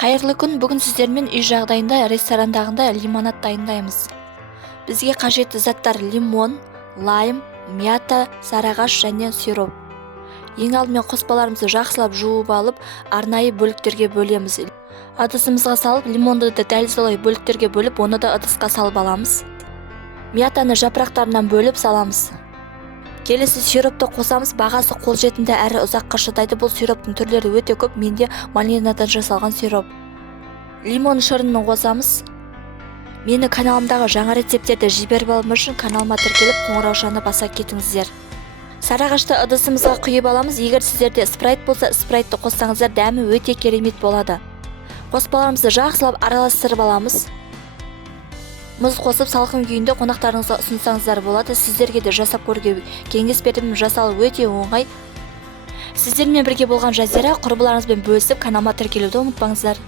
Қайырлы күн, бүгін сіздермен үй жағдайында ресторандағындай лимонад дайындаймыз. Бізге қажетті заттар лимон, лайм, мята, сарыағаш және сироп. Ең алдымен қоспаларымызды жақсылап жуып алып, арнайы бөліктерге бөлеміз. Ыдысымызға салып, лимонды да дәл солай бөліктерге бөліп, оны да ыдысқа салып аламыз. Мятаны жапырақтарынан бөліп саламыз. Келесі сиропты қосамыз, бағасы қолжетімді әрі ұзаққа шыдайды. Бұл сироптың түрлері өте көп, менде малинадан жасалған сироп. Лимон шырынын қосамыз. Мені каналымдағы жаңа рецептерді жіберіп алу үшін каналыма тіркеліп қоңыраушаны баса кетіңіздер. Сарыағашты ыдысымызға құйып аламыз. Егер сіздерде спрайт болса, спрайтты қоссаңыздар, дәмі өте керемет болады. Қоспаларымызды жақсылап араластырып аламыз. Мұз қосып салқын күйінде қонақтарыңызға ұсынсаңыздар болады. Сіздерге де жасап көруге кеңес беремін. Жасалу өте оңай. Сіздермен бірге болған Жазира. Құрбыларыңызбен бөлісіп каналыма тіркелуді ұмытпаңыздар.